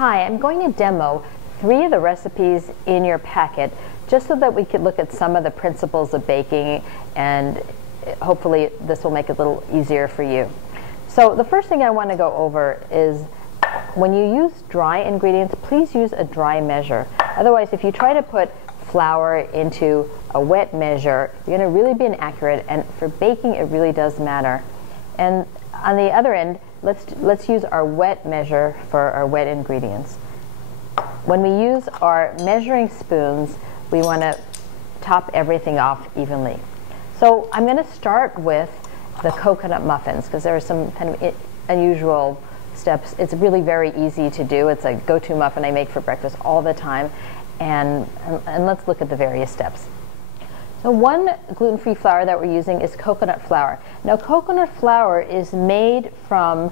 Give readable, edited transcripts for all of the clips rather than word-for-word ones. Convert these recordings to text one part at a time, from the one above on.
Hi, I'm going to demo 3 of the recipes in your packet just so that we could look at some of the principles of baking, and hopefully this will make it a little easier for you. So the first thing I want to go over is when you use dry ingredients, please use a dry measure. Otherwise, if you try to put flour into a wet measure, you're going to really be inaccurate, and for baking it really does matter. And on the other end, let's use our wet measure for our wet ingredients. When we use our measuring spoons, we want to top everything off evenly. So I'm going to start with the coconut muffins because there are some kind of unusual steps. It's really very easy to do. It's a go-to muffin I make for breakfast all the time, and let's look at the various steps. So one gluten-free flour that we're using is coconut flour. Now coconut flour is made from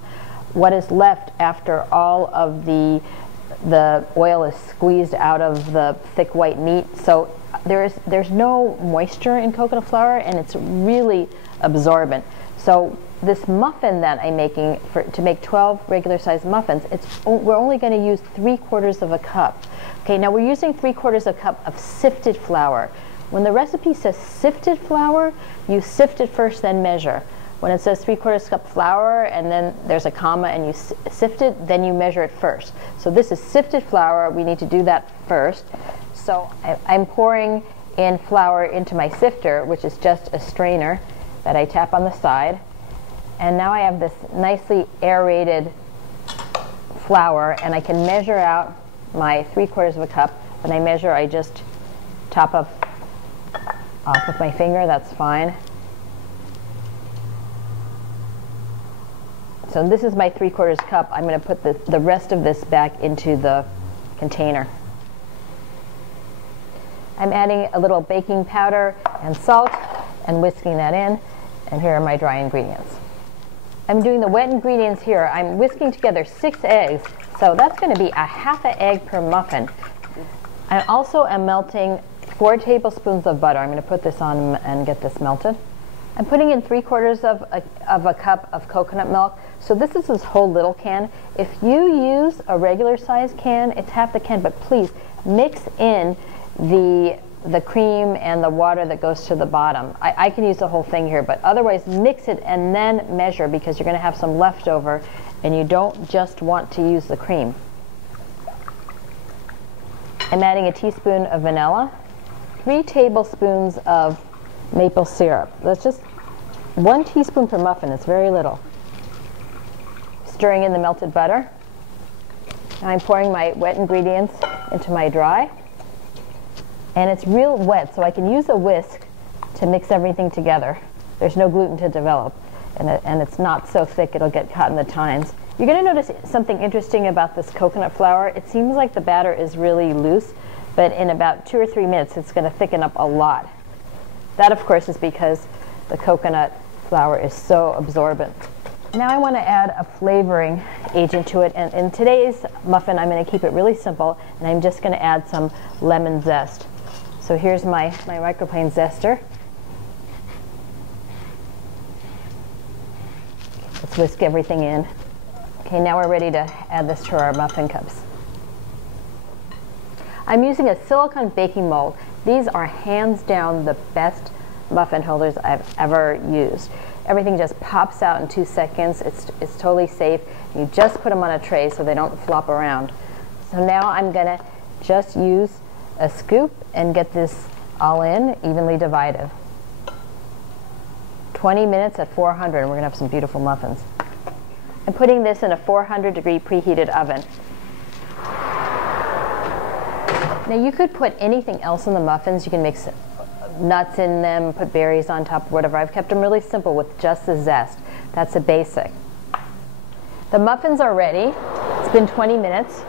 what is left after all of the oil is squeezed out of the thick white meat. So there's no moisture in coconut flour, and it's really absorbent. So this muffin that I'm making to make 12 regular sized muffins, we're only going to use 3/4 of a cup. Okay, now we're using 3/4 of a cup of sifted flour. When the recipe says sifted flour, you sift it first, then measure. When it says 3/4 cup flour and then there's a comma and you sift it, then you measure it first. So this is sifted flour. We need to do that first. So I'm pouring in flour into my sifter, which is just a strainer that I tap on the side. And now I have this nicely aerated flour, and I can measure out my 3/4 of a cup. When I measure, I just top up off with my finger. That's fine. So this is my 3/4 cup. I'm going to put the rest of this back into the container. I'm adding a little baking powder and salt and whisking that in, and here are my dry ingredients. I'm doing the wet ingredients here. I'm whisking together 6 eggs, so that's going to be a half an egg per muffin. I also am melting 4 tablespoons of butter. I'm going to put this on and get this melted. I'm putting in 3/4 of a cup of coconut milk. So this is this whole little can. If you use a regular size can, it's half the can, but please mix in the cream and the water that goes to the bottom. I can use the whole thing here, but otherwise mix it and then measure, because you're going to have some leftover and you don't just want to use the cream. I'm adding a teaspoon of vanilla, 3 tablespoons of maple syrup. That's just 1 teaspoon per muffin. It's very little. Stirring in the melted butter. Now I'm pouring my wet ingredients into my dry. And it's real wet, so I can use a whisk to mix everything together. There's no gluten to develop, and it's not so thick it'll get caught in the tines. You're going to notice something interesting about this coconut flour. It seems like the batter is really loose, but in about 2 or 3 minutes it's going to thicken up a lot. That, of course, is because the coconut flour is so absorbent. Now I want to add a flavoring agent to it, and in today's muffin I'm going to keep it really simple, and I'm just going to add some lemon zest. So here's my microplane zester. Let's whisk everything in. Okay, now we're ready to add this to our muffin cups. I'm using a silicone baking mold. These are hands down the best muffin holders I've ever used. Everything just pops out in 2 seconds. It's totally safe. You just put them on a tray so they don't flop around. So now I'm going to just use a scoop and get this all in, evenly divided. 20 minutes at 400, and we're going to have some beautiful muffins. I'm putting this in a 400-degree preheated oven. Now you could put anything else in the muffins. You can mix nuts in them, put berries on top, whatever. I've kept them really simple with just the zest. That's a basic. The muffins are ready. It's been 20 minutes.